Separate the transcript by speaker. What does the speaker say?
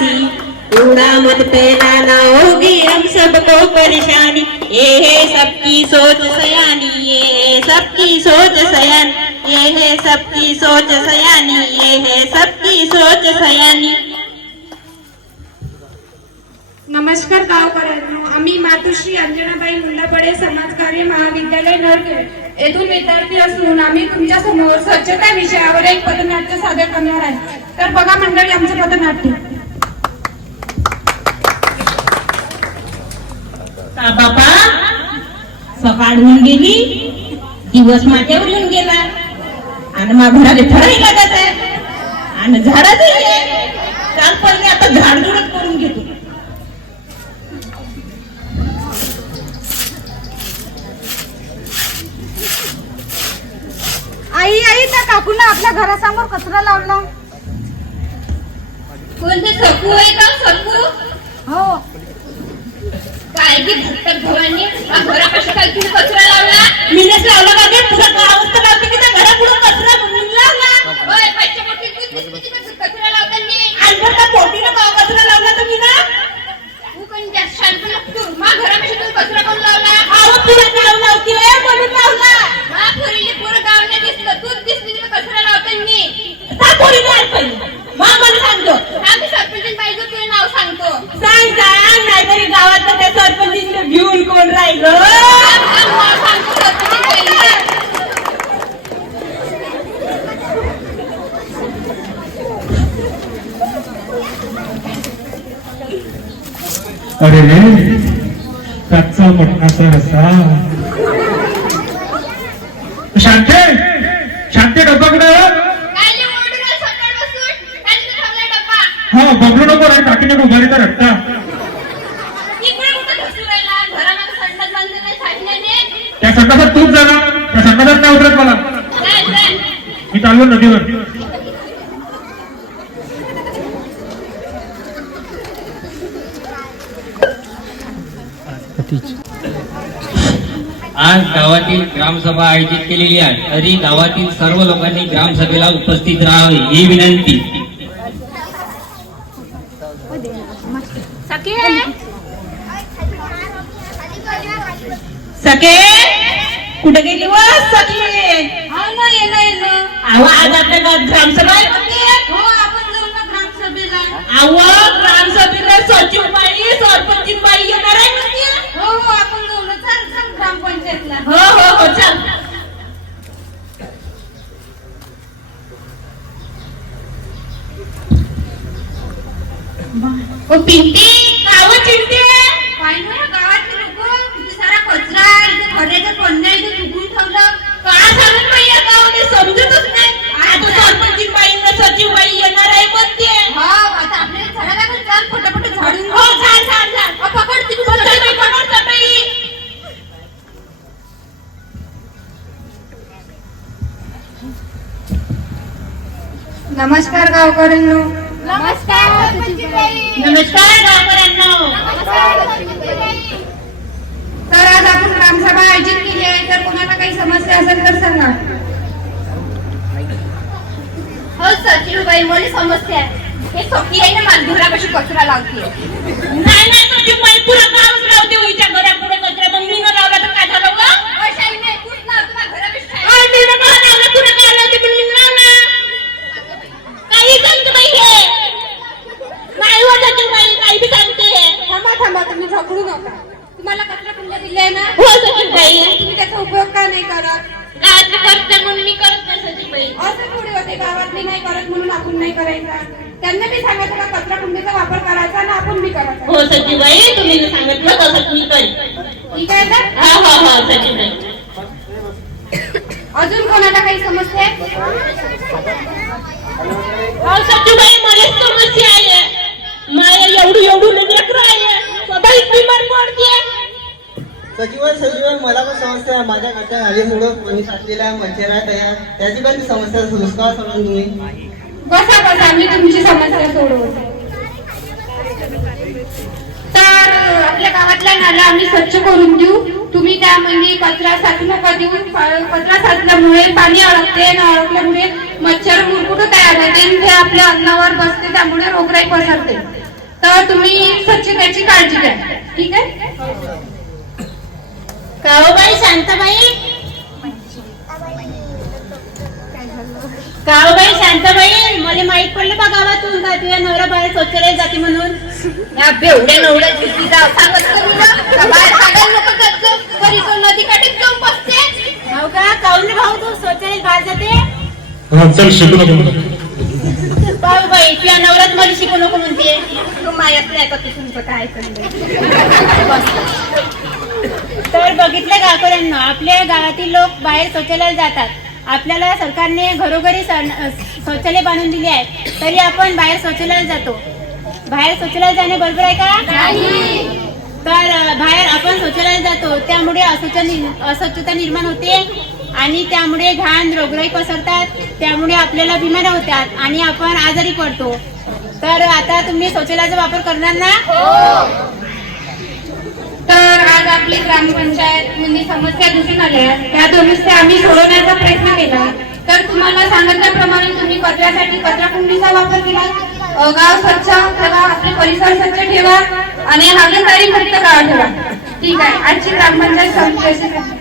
Speaker 1: प्यासी उड़ा मत फैलाना होगी हम सबको परेशानी। ये है सबकी सोच सयानी ये है सबकी सोच सयान ये है सबकी सोच सयानी ये है सबकी सोच सयानी।
Speaker 2: नमस्कार गावकऱ्यांनो आम्ही मातुश्री अंजनाबाई मुंडापडे समाजकार्य महाविद्यालय नरखेड येथून विद्यार्थी असून आम्ही तुमच्यासमोर स्वच्छता विषयावर एक पथनाट्य सादर करणार आहे. तर बघा मंडळी आमचं पथनाट्य
Speaker 1: का बापा? सकाळ होऊन गेली दिवस माझ्यावर येऊन गेला. आणि मग घराला ठराई लागत आहे आणि झाडाचं आहे. काल पहिले आता झाडझुडच करून घेतो.
Speaker 2: आई आई त्या काकून आपल्या घरासमोर कचरा लावला.
Speaker 3: कोणते सकू आहे का? सकू
Speaker 2: हो.
Speaker 3: काय की भटक भवानी घरापाशी काय तुम्ही कचरा लावला?
Speaker 1: मीनच लावला का ते? तुझा गावच तर लावते की त्या घरापुढं कचरा म्हणून लावला?
Speaker 3: तू कचरा लावताना
Speaker 1: त्या पोटीनं का कचरा लावला तुम्ही ना
Speaker 3: तू जास्त शांत लागतो मा घरापाशी तू कचरा कोण लावला?
Speaker 1: आहो तुला नाव लावते म्हणून लावला.
Speaker 3: पोरीले दिसलं. तूच दिसली कचरा लावताना
Speaker 1: त्या पोरीने पहिले मग मला सांगतो
Speaker 3: आम्ही सरपंच पाहिजे तुझे नाव सांगतो.
Speaker 1: सांग सांग. नाहीतरी गावात त्या सरपंचीने घेऊन कोण राहिलं
Speaker 3: सरपंच
Speaker 4: अरे रे कच्चा मटणाचा रसा शांते शांते डब्बा कुठे आहे?
Speaker 3: काय ले ओरडून राहिला सकाळपासून? काय तिथे ठेवलाय डब्बा?
Speaker 4: हा बबलू नको रे टाकीने उभारी तर रट्टा
Speaker 3: इकडे कुठं घुसून राहिला? घरामागे संडास बांधलेलं आहे साठण्याने?
Speaker 4: त्या संडासात तूच जा ना. त्या संडासात नाही उतरत मला. मी चाललो नदीवर.
Speaker 5: आज गावातील ग्रामसभा आयोजित केलेली आहे. तरी गावातील सर्व लोकांनी ग्रामसभेला उपस्थित राहावे ही विनंती.
Speaker 1: सखे कुठे गेली व सखी? अहो आज आपल्या गावात ग्रामसभा आहे. म्हणते. अहो ग्रामसभेला सचिवबाई सरपंचीबाई येणार आहे म्हणते. हो हो हो चल. ओ पिंटी काव चिंटी का सांगत बाई या गावाने समजतच नाही. आता सरपंचीबाई सचिवबाई येणार आहे म्हणते. हो पकड तिकडून पकड चटई
Speaker 2: नमस्कार गावकऱ्यांनो.
Speaker 3: नमस्कार
Speaker 1: नमस्कार गावकऱ्यांनो.
Speaker 2: तर आज आपण ग्रामसभा आयोजित केली आहे. तर कोणाला काही समस्या असेल तर सांगा.
Speaker 3: हो सचिवबाई मला समस्या आहे हे सखी आहे ना माझ्या घरापाशी कचरा लावते.
Speaker 1: नाही नाही सचिवबाई पुरा गावच लावते हो घरापुढे कचरा. मग मी न लावला तर काय झालं ग?
Speaker 3: अशाही नाही कुठ लावतो? माझ्या घरापाशी आहे.
Speaker 1: अरे मी न का लावला? तुला काय लावते? पण मी लावला. काही सांगते बाई हे. नाही हो सचिवबाई काही बी सांगते
Speaker 2: थांबा थांबा तुम्ही झगडू नका. तुम्हाला कचरा कुंड्या दिल्या ना?
Speaker 1: हो सचिवबाई
Speaker 2: तुम्ही त्याचा उपयोग का नाही करत?
Speaker 1: करते म्हणून मी करत सचिवबाई
Speaker 2: असं थोडी होते गावातली नाही करत म्हणून आपण नाही करायचा. त्यांना बी सांगायचं का कचरा कुंडीचा वापर करायचा ना आपण बी करायचा?
Speaker 1: हो सचिवबाई तुम्ही न सांगितलं तसं मी करीन
Speaker 2: ठीक आहे ना
Speaker 1: हा हा हा
Speaker 2: अजून कोणाला काही समस्या आहे
Speaker 1: हो सचिवबाई मला समस्या आहे मला एवढी एवढी लेकरं आहे सदाही बिमार पडते
Speaker 6: सचिवाय सचिवाय मला पण समस्या आहे माझ्या घरच्या नालीमुळं कोणी साचलेलं मच्छर आहे तयार त्याची पण समस्या दुष्काळ सोडून तुम्ही.
Speaker 2: बसा बसा मी तुमची समस्या सोडवते. तर आपल्या गावातल्या नाला आम्ही स्वच्छ करून देऊ. तुम्ही त्यामध्ये म्हणजे कचरा साचू नका देऊ. कचरा साचल्यामुळे पाणी अडकते आणि अडकल्यामुळे मच्छर मुरकुट तयार होते. आणि ते आपल्या अन्नावर बसते त्यामुळे रोगराई पसरते. तर तुम्ही स्वच्छतेची काळजी घ्या. ठीक आहे?
Speaker 3: काळूबाई शांताबाई? काळूबाई शांताबाई मला माहीत पडलं का गावातून का तुझ्या नवरा बाहेर शौचालय जाते म्हणून?
Speaker 7: या बेवड्या नवड्या किती जाव सांगत का तुला? का बाहेर काढायला नको जात जाऊ. घरी तो नदीकाठीच जाऊन बसते.
Speaker 3: हो का? काऊन रे भाऊ तू शौचालय बाहेर जाते?
Speaker 4: चल शिकू नको
Speaker 3: काळूबाई तुझ्या नवरात मला शिकू नको म्हणते.
Speaker 7: तू मायात नाही का तू तुमचं काय चाललंय
Speaker 3: तर बघितलं गावकऱ्यांना आपल्या गावातील लोक बाहेर शौचालयाला जातात. आपल्याला सरकारने घरोघरी शौचालय बांधून दिले आहे. तरी आपण बाहेर शौचालयाला जातो. बाहेर शौचालयाला जाणे बरोबर आहे का? तर बाहेर आपण शौचालयाला जातो. त्यामुळे अस्वच्छ नि- अस्वच्छता निर्माण होते आणि त्यामुळे घाण रोगराई पसरतात. त्यामुळे आपल्याला बिमाऱ्या होतात आणि आपण आजारी पडतो. तर आता तुम्ही शौचालयाचा वापर करणार ना?
Speaker 2: तर आज आपली ग्रामपंचायत म्हणजे समस्या दिसून आल्या. त्या दुरुस्त्या आम्ही सोडवण्याचा प्रयत्न केला. तर तुम्हाला सांगितल्याप्रमाणे तुम्ही कचऱ्यासाठी कचरा कुंडीचा वापर केला. गाव स्वच्छ ठेवा आपले परिसर स्वच्छ ठेवा आणि हागणदारी मुक्त गाव ठेवा. ठीक आहे. आजची ग्रामपंचायत संपली.